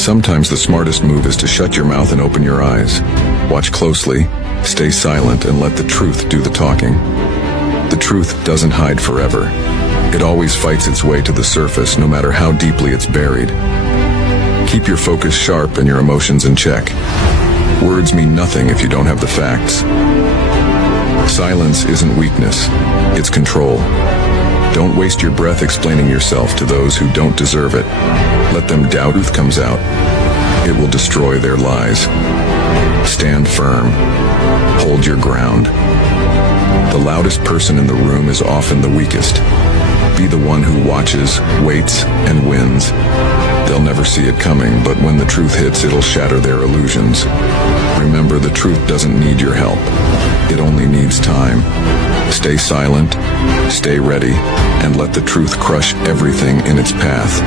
Sometimes the smartest move is to shut your mouth and open your eyes. Watch closely, stay silent, and let the truth do the talking. The truth doesn't hide forever. It always fights its way to the surface, no matter how deeply it's buried. Keep your focus sharp and your emotions in check. Words mean nothing if you don't have the facts. Silence isn't weakness, it's control. Don't waste your breath explaining yourself to those who don't deserve it. Let them doubt. Truth comes out. It will destroy their lies. Stand firm. Hold your ground. The loudest person in the room is often the weakest. Be the one who watches, waits, and wins. They'll never see it coming, but when the truth hits, it'll shatter their illusions. Remember, the truth doesn't need your help. It only needs time. Stay silent, stay ready, and let the truth crush everything in its path.